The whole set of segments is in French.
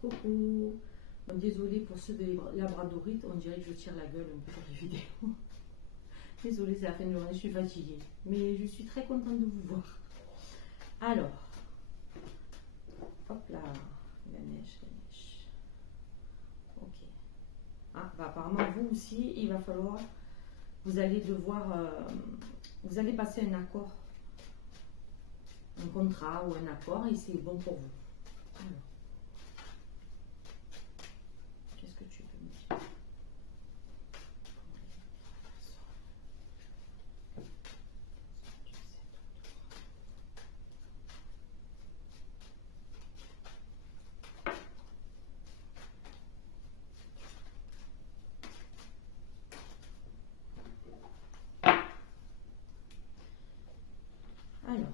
Coucou. Bon, désolée pour ceux des labradorites, on dirait que je tire la gueule un peu dans les vidéos. Désolée, c'est la fin de journée, je suis fatiguée. Mais je suis très contente de vous voir. Alors, hop là, la neige, la neige. Ok. Ah, bah, apparemment, vous aussi, il va falloir, vous allez devoir, vous allez passer un accord, un contrat ou un accord, et c'est bon pour vous. Alors, qu'est-ce que tu peux me dire? Alors,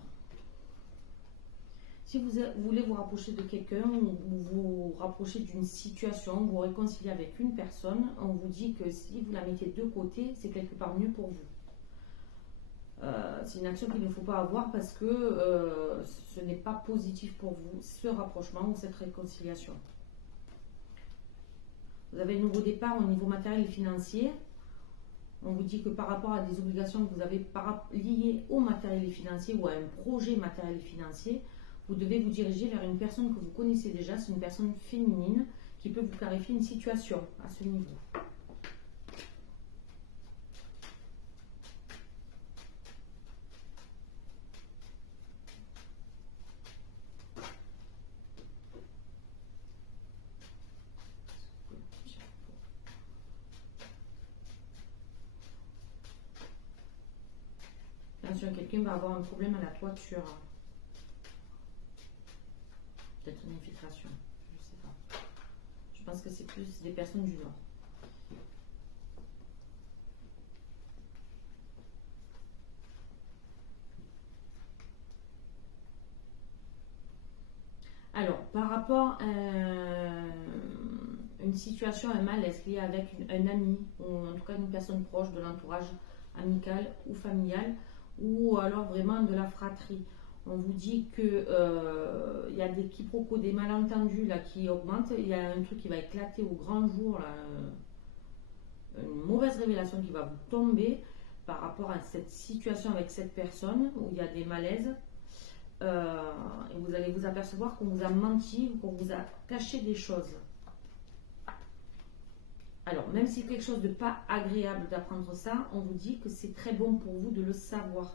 si vous voulez vous rapprocher de quelqu'un ou vous rapprocher d'une situation, vous réconcilier avec une personne, on vous dit que si vous la mettez de côté, c'est quelque part mieux pour vous. C'est une action qu'il ne faut pas avoir parce que ce n'est pas positif pour vous, ce rapprochement ou cette réconciliation. Vous avez un nouveau départ au niveau matériel et financier. On vous dit que par rapport à des obligations que vous avez liées au matériel et financier ou à un projet matériel et financier, vous devez vous diriger vers une personne que vous connaissez déjà. C'est une personne féminine qui peut vous clarifier une situation à ce niveau. Attention, quelqu'un va avoir un problème à la toiture. Peut-être une infiltration, je ne sais pas. Je pense que c'est plus des personnes du Nord. Alors, par rapport à une situation, un malaise lié avec un ami, ou en tout cas une personne proche de l'entourage amical ou familial, ou alors vraiment de la fratrie. On vous dit que y a des quiproquos, des malentendus là, qui augmentent. Il y a un truc qui va éclater au grand jour, là, une mauvaise révélation qui va vous tomber par rapport à cette situation avec cette personne où il y a des malaises. Et vous allez vous apercevoir qu'on vous a menti ou qu'on vous a caché des choses. Alors, même si c'est quelque chose de pas agréable d'apprendre ça, on vous dit que c'est très bon pour vous de le savoir.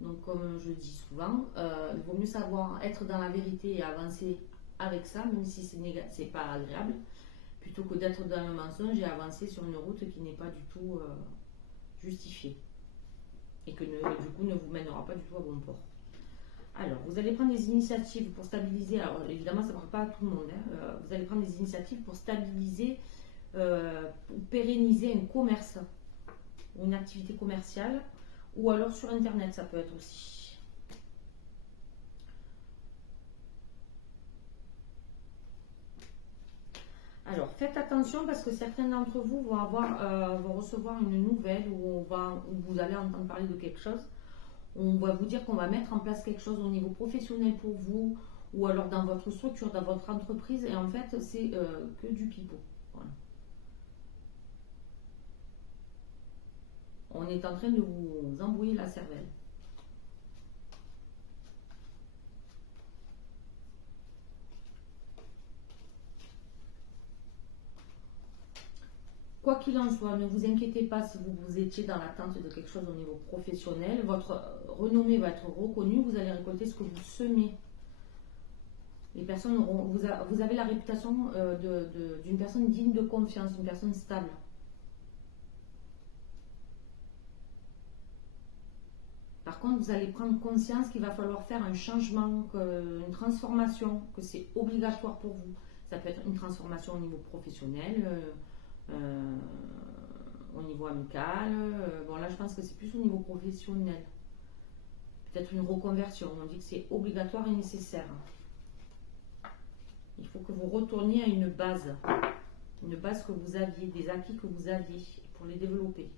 Donc, comme je dis souvent, il vaut mieux savoir être dans la vérité et avancer avec ça, même si c'est pas agréable, plutôt que d'être dans le mensonge et avancer sur une route qui n'est pas du tout justifiée et que du coup ne vous mènera pas du tout à bon port. Alors, vous allez prendre des initiatives pour stabiliser, alors évidemment ça ne parle pas à tout le monde, hein. Vous allez prendre des initiatives pour stabiliser, pour pérenniser un commerce, une activité commerciale, ou alors sur internet ça peut être aussi. Alors, faites attention parce que certains d'entre vous vont recevoir une nouvelle où vous allez entendre parler de quelque chose. On va vous dire qu'on va mettre en place quelque chose au niveau professionnel pour vous ou alors dans votre structure, dans votre entreprise et en fait c'est que du pipeau. Voilà. On est en train de vous embrouiller la cervelle. Quoi qu'il en soit, ne vous inquiétez pas si vous étiez dans l'attente de quelque chose au niveau professionnel. Votre renommée va être reconnue, vous allez récolter ce que vous semez. Les personnes vous avez la réputation d'une personne digne de confiance, une personne stable. Par contre, vous allez prendre conscience qu'il va falloir faire un changement, une transformation, que c'est obligatoire pour vous. Ça peut être une transformation au niveau professionnel, au niveau amical. Bon, là, je pense que c'est plus au niveau professionnel. Peut-être une reconversion. On dit que c'est obligatoire et nécessaire. Il faut que vous retourniez à une base que vous aviez, des acquis que vous aviez pour les développer.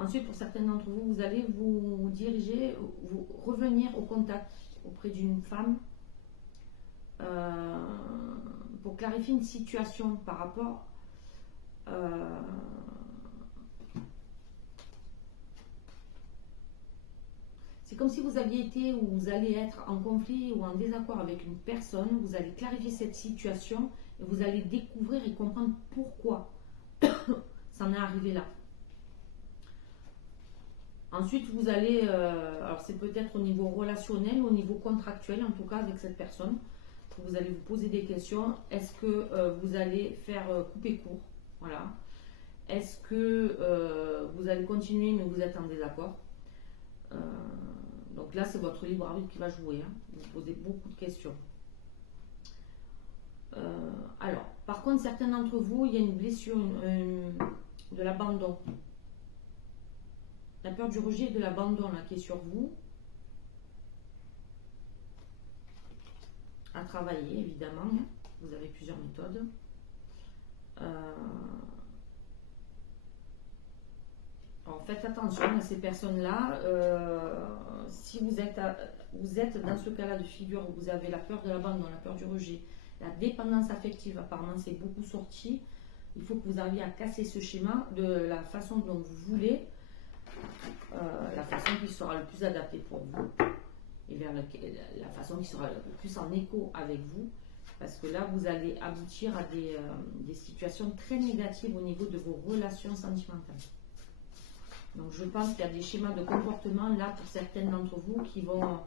Ensuite, pour certains d'entre vous, vous allez vous diriger, vous revenir au contact auprès d'une femme pour clarifier une situation par rapport c'est comme si vous aviez été ou vous allez être en conflit ou en désaccord avec une personne, vous allez clarifier cette situation et vous allez découvrir et comprendre pourquoi ça en est arrivé là. Ensuite, vous allez, alors c'est peut-être au niveau relationnel, au niveau contractuel, en tout cas avec cette personne, que vous allez vous poser des questions. Est-ce que vous allez faire couper court? Voilà. Est-ce que vous allez continuer mais vous êtes en désaccord? Donc là, c'est votre libre arbitre qui va jouer. Hein. Vous posez beaucoup de questions. Alors, par contre, certains d'entre vous, il y a une blessure de l'abandon. La peur du rejet et de l'abandon là qui est sur vous. À travailler, évidemment. Hein. Vous avez plusieurs méthodes. Alors, faites attention à ces personnes-là. Si vous êtes dans ce cas-là de figure où vous avez la peur de l'abandon, la peur du rejet, la dépendance affective, apparemment c'est beaucoup sorti. Il faut que vous arriviez à casser ce schéma de la façon dont vous voulez, la façon qui sera le plus adaptée pour vous et vers la façon qui sera le plus en écho avec vous. Parce que là, vous allez aboutir à des situations très négatives au niveau de vos relations sentimentales. Donc je pense qu'il y a des schémas de comportement là pour certaines d'entre vous qui vont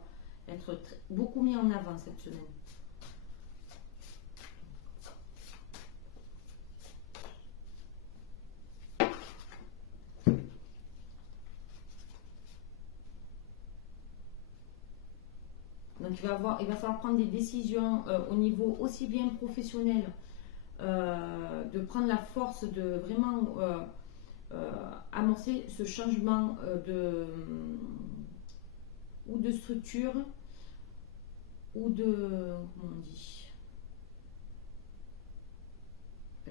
être beaucoup mis en avant cette semaine. Donc il va falloir prendre des décisions au niveau aussi bien professionnel, de prendre la force de vraiment amorcer ce changement ou de structure ou de, comment on dit,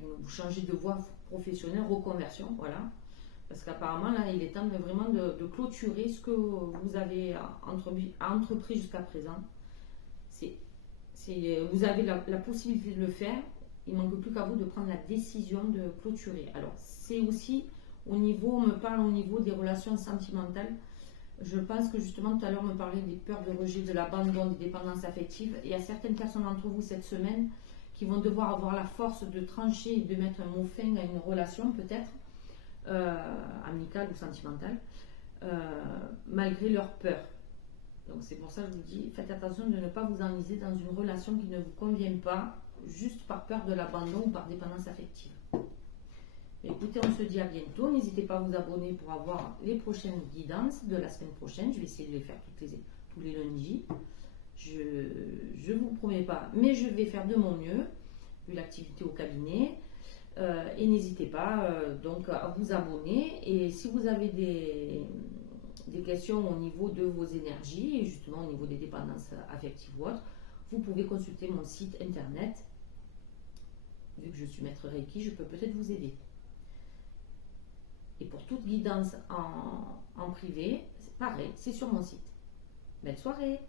vous changez de voie professionnelle, reconversion, voilà. Parce qu'apparemment, là, il est temps vraiment de clôturer ce que vous avez entrepris jusqu'à présent. Vous avez la possibilité de le faire. Il ne manque plus qu'à vous de prendre la décision de clôturer. Alors, c'est aussi au niveau, on me parle au niveau des relations sentimentales. Je pense que justement, tout à l'heure, on me parlait des peurs de rejet, de l'abandon, des dépendances affectives. Et il y a certaines personnes d'entre vous cette semaine qui vont devoir avoir la force de trancher et de mettre un mot fin à une relation, peut-être. Amicale ou sentimentale, malgré leur peur. Donc c'est pour ça que je vous dis, faites attention de ne pas vous enliser dans une relation qui ne vous convient pas, juste par peur de l'abandon ou par dépendance affective. Écoutez, on se dit à bientôt. N'hésitez pas à vous abonner pour avoir les prochaines guidances de la semaine prochaine. Je vais essayer de les faire tous les lundis. Je ne vous promets pas, mais je vais faire de mon mieux, vu l'activité au cabinet. Et n'hésitez pas donc à vous abonner. Et si vous avez des questions au niveau de vos énergies, et justement au niveau des dépendances affectives ou autres, vous pouvez consulter mon site internet. Vu que je suis maître Reiki, je peux peut-être vous aider. Et pour toute guidance en privé, c'est pareil, c'est sur mon site. Belle soirée!